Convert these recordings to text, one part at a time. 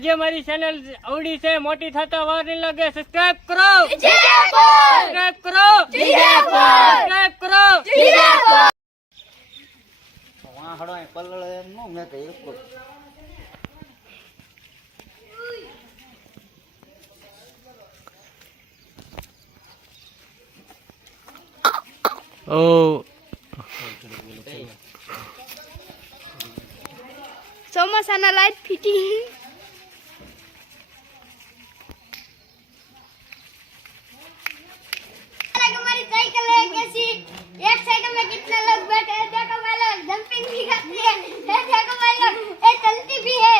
આજે મારી ચેનલ અવડી છે મોટી થતા વાર નહીં લાગે સબસ્ક્રાઇબ કરો સબસ્ક્રાઇબ કરો સબસ્ક્રાઇબ કરો વાહ હડો પલ્લળ એમ નો મે તો એક ઓ ચોમાસાના લાઈટ ફિટિંગ हमारी साइकिल है कैसी एक साइकिल में कितने लोग बैठे हैं देखो भाई लोग जंपिंग भी करती है देखो भाई लोग ये चलती भी है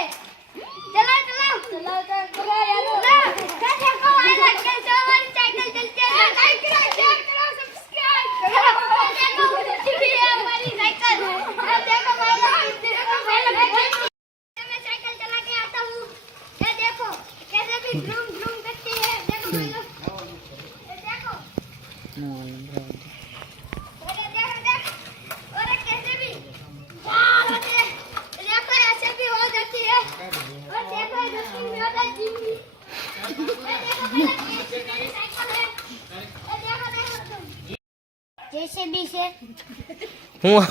चलाओ चलाओ चलाओ चलाओ यार देखो भाई लोग कैसे हमारी साइकिल चलती है शेयर करो सब्सक्राइब करो देखो चलती भी है हमारी साइकिल देखो भाई लोग मैं साइकिल चला के आता हूँ ये देखो कैसे भी घूम घूम करती है देखो भाई लोग जेसीबी से હું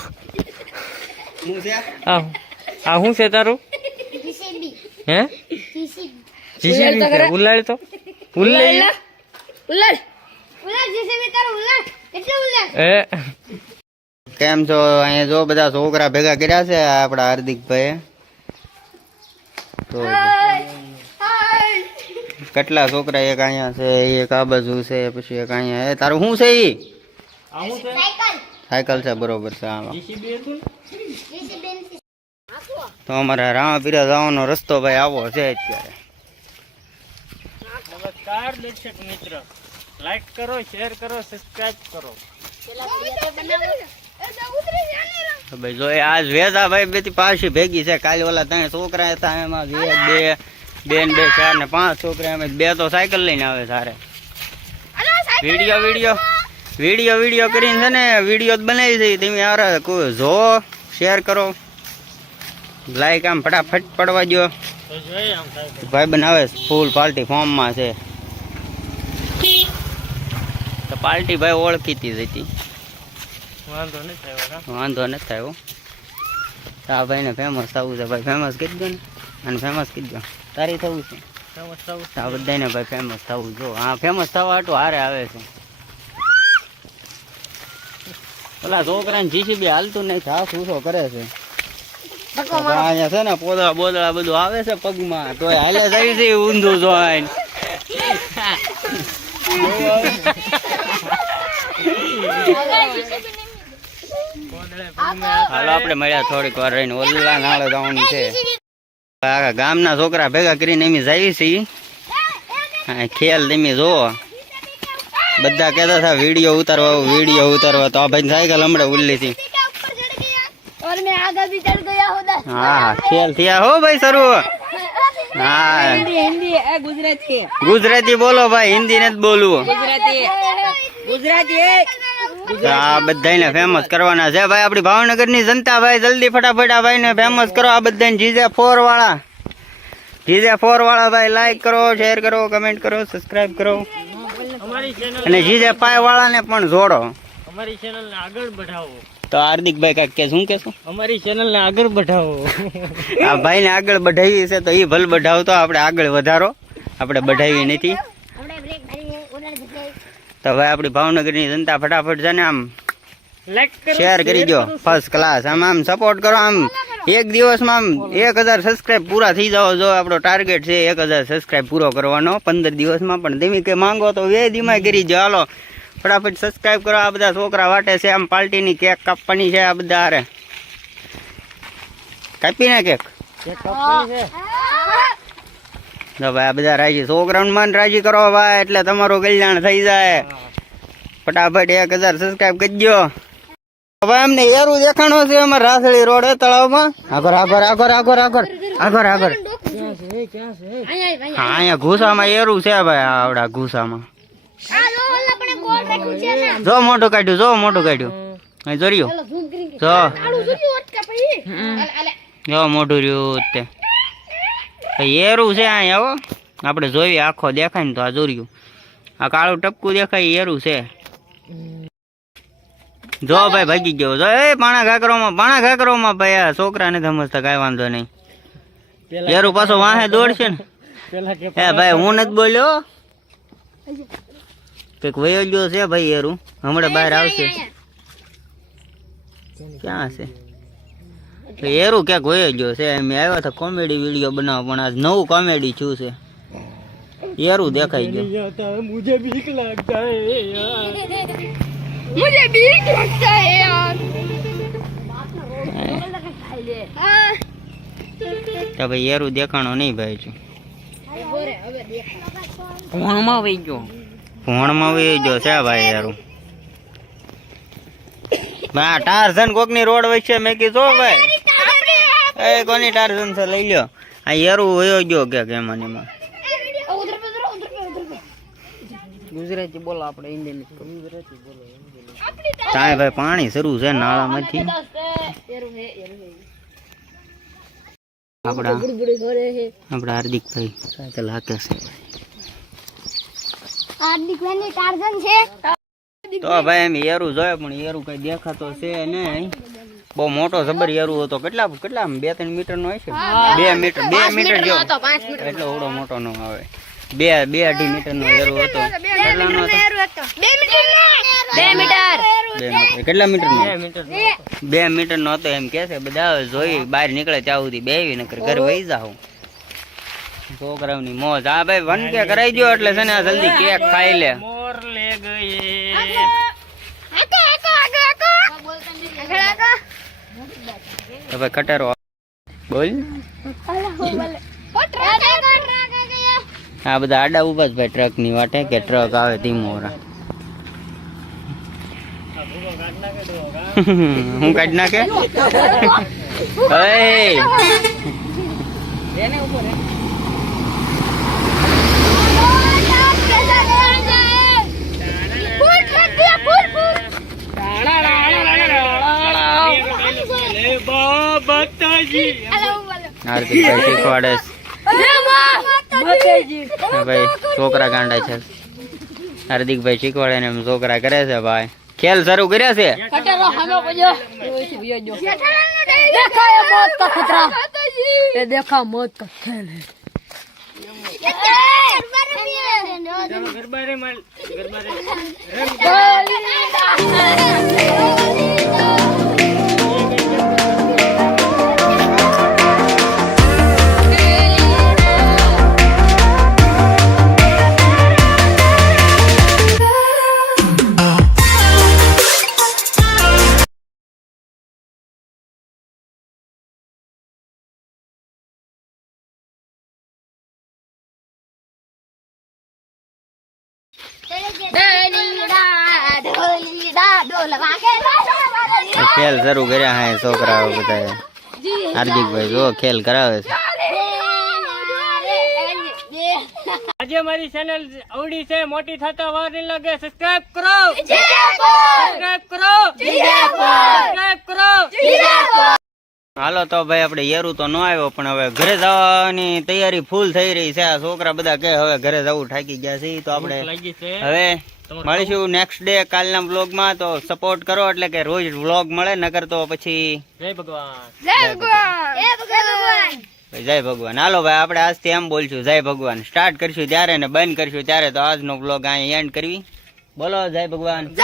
હું છે આ હું છે તારું जेसीबी હે जेसीबी ઉલાડ તો ઉલાડ ઉલ્લાડ ઉલ્લાડ જેસીબી તારું ઉલ્લાડ કેટલે ઉલ્લાડ એ કેમ છો અહીંયા જો બધા છોકરા ભેગા કર્યા છે આપડા હાર્દિકભાઈ તો કેટલા છોકરા એક અહીંયા છે એક આ બાજુ છે પછી એક અહીંયા તારું શું છે ઈ આ હું છે સાયકલ સાયકલ છે બરોબર છે હાલો જીસીબી હતું જેસીબી તો અમારા રામાપીરા જવાનો રસ્તો ભાઈ આવો છે અત્યારે નમસ્કાર દર્શક મિત્ર લાઈક કરો શેર કરો સબસ્ક્રાઇબ કરો તો ભાઈ જો આજ વેદા ભાઈ બેથી પાછી ભેગી છે કાલે ઓલા ત્રણ છોકરા હતા એમાં બે ને બે 4 ને 5 છોકરા એમ બે તો સાયકલ લઈને આવે સારે વિડીયો કરીને છે ને વિડીયો જ બનાવી છે તમે યાર જો શેર કરો લાઈક આમ ફટાફટ પડવા દો તો જોઈએ આમ થાય ભાઈ બનાવે ફૂલ પાર્ટી ફોર્મમાં છે તો પાર્ટી ભાઈ ઓળખીતી જ હતી વાંધો નહીં થાય વાંધો નથી થયો આ ભાઈને ફેમસ થવું છે ભાઈ ફેમસ કરી દો ને અને ફેમસ કરી દો તારી થવું છે આ બધાને ભાઈ ફેમસ થવું જો હા ફેમસ થવા હાટું હારે આવે છે ઓલા છોકરાને જીસીબી હાલતું નહીં હા શું કરે છે અહીંયા છે ને પોદળા બોદળા બધું આવે છે પગમાં તો હાલે જાય છે ઊંધું જોઈને હાલો આપણે મળ્યા થોડીક વાર રહીને ઓલા નાળે જવાનું છે આખા ગામના છોકરા ભેગા કરીને એમ જઈએ છીએ ખેલ તમે જોવો બધા કહેતા હતા વિડીયો ઉતારવા તો આ ભાઈ સાયકલ હમણાં ઉલ્લી હતી और मैं आगे भी चढ़ गया उधर હા ખેલ થયા હો ભાઈ શરૂ હા हिंदी है गुजराती ગુજરાતી બોલો ભાઈ હિન્દી નથી બોલવું गुजराती આ બધાને ફેમસ કરવાના છે ભાઈ આપણી ભાવનગર ની જનતા ભાઈ જલ્દી ફટાફટ આ ભાઈ ને ફેમસ કરો આ બધાને GJ4 વાળા ભાઈ લાઈક કરો શેર કરો કમેન્ટ કરો સબસ્ક્રાઇબ કરો અમારી ચેનલ અને GJ5 વાળાને પણ જોડો અમારી ચેનલ ને આગળ બઢાવો તો હાર્દિકભાઈ કાંઈક કે શું કેશું અમારી ચેનલ ને આગળ બઢાવો આ ભાઈ ને આગળ બઢાવી છે તો એ ભલ બઢાવતો આપણે આગળ વધારો આપણે બઢાવી નથી તો ભાઈ આપણી ભાવનગરની જનતા ફટાફટ છે ને આમ લાઈક કરો શેર કરી દો ફર્સ્ટ ક્લાસ આમ સપોર્ટ કરો આમ એક દિવસમાં આમ 1000 સબસ્ક્રાઇબ પૂરા થઈ જાવ જો આપણો ટાર્ગેટ છે 1000 સબસ્ક્રાઇબ પૂરો કરવાનો 15 દિવસમાં પણ તમે કે માંગો તો 2 દીમાં કરી દો હાલો ફટાફટ સબસ્ક્રાઇબ કરો આ બધા છોકરા વાટે છે આમ પાર્ટીની કેક કાપવાની છે આ બધા હારે કાપીને કેક કાપવાની છે તો ભાઈ આ બધા રાજી છોકરાઓને મન રાજી કરો ભાઈ એટલે તમારું કલ્યાણ થઈ જાય ફટાફટ 1000 સબસ્ક્રાઇબ કરી દો હવે અમને એરું દેખાણો છે અમારે રાસળી રોડ તળાવમાં આગળ હા અહીંયા ઘૂસામાં એરું છે ભાઈ આવડા ઘૂસામાં જો મોટું કાઢ્યું અહીં જોર્યું જો મોટું રહ્યું તે એરું છે અહીં આવો આપણે જોઈએ આખો દેખાય ને તો આ જોર્યું આ કાળું ટપકું દેખાય એરું છે જો ભાઈ ભાગી ગયો જો એ પાણા ઘાકરોમાં ભાઈ આ છોકરાને સમજતા કાંઈ વાંધો નહીં એરું પાછો વાહે દોડશે ને હે ભાઈ હું નથી બોલ્યો કઈક વયો ગયો છે ભાઈ એરું હમણાં બહાર આવશે ક્યાં છે એરું ક્યાંક વયો ગયો છે એમ આવ્યા હતા કોમેડી વિડીયો બનાવવા પણ આજ નવું કોમેડી શું છે એરું દેખાઈ ગયું मुझे भीख लगता है यार मुझे भीख लगता है यार તો ભાઈ એરું દેખાણો નહીં ભાઈ છું ભણમાં વહી ગયો ભોણમાં વહી ગયો છે ભાઈ એરું ભાઈ ટાર્ઝન કોકની રોડ વચ્ચે મેં કીધું ભાઈ એ કોની ટાર્ઝન છે લઈ લ્યો આ એરું વયો ગયો ક્યાંક એમાં ને એમાં ગુજરાતી બોલો આપણે ઇન્ડિયન ગુજરાતી બોલો તાય ભાઈ પાણી શરૂ છે નાળામાંથી આપણા હાર્દિકભાઈ સાયકલ હાકે છે હાર્દિક ભાઈની ટાર્ઝન છે તો ભાઈ એમ એરું જોયે પણ એરું કઈ દેખાતો છે નહીં બહુ મોટો જબર એરું હતો કેટલા 2-3 મીટર નો હશે 2 મીટર જેવો એટલો ઓડો મોટો નો આવે 2-2.5 મીટર નો એરું હતો કેટલાનો હતો 2 મીટર કેટલા મીટર નો 2 મીટર નો હતો એમ કે છે બધા જોઈ બહાર નીકળે ત્યાં સુધી બેવી નકર ઘર વહી જાવ છોકરાઓની મોજ હા ભાઈ વન કે કરાઈ ગયો એટલે છે ને આ જલ્દી કેક ખાઈ લે મોર લે ગયે તો ભાઈ કટરો બોલ આ બધા આડા ઉભા જ ભાઈ ટ્રક ની વાટે કે ટ્રક આવે ધીમો હું કાઢ નાખે હાર્દિકભાઈ શીખવાડે ભાઈ છોકરા ગાંડા છે હાર્દિકભાઈ શીખવાડે ને એમ છોકરા કરે છે ભાઈ ખેલ શરૂ કર્યા છે देखा मौत का खेल है गरबारे माल गरबारे ખેલ શરૂ કર્યા હે છોકરાઓ બધા હાર્દિકભાઈ જો ખેલ કરાવે છે આજે મારી ચેનલ અવડી છે મોટી થતા વાર નહીં લાગે સબસ્ક્રાઇબ કરો સબસ્ક્રાઇબ કરો હાલો તો ભાઈ આપણે એરું તો ન આવ્યો પણ હવે ઘરે જવાની તૈયારી ફૂલ થઈ રહી છે આ છોકરા બધા કે હવે ઘરે જવું થાકી ગયા છે તો આપણે લાગી છે હવે મળીશું નેક્સ્ટ ડે કાલના વ્લોગમાં તો સપોર્ટ કરો એટલે કે રોજ વ્લોગ મળે નકર તો પછી જય ભગવાન જય ભગવાન હાલો ભાઈ આપણે આજથી એમ બોલશું જય ભગવાન સ્ટાર્ટ કરશું ત્યારે ને બંધ કરશું ત્યારે તો આજનો વ્લોગ અહીં એન્ડ કરવી બોલો જય ભગવાન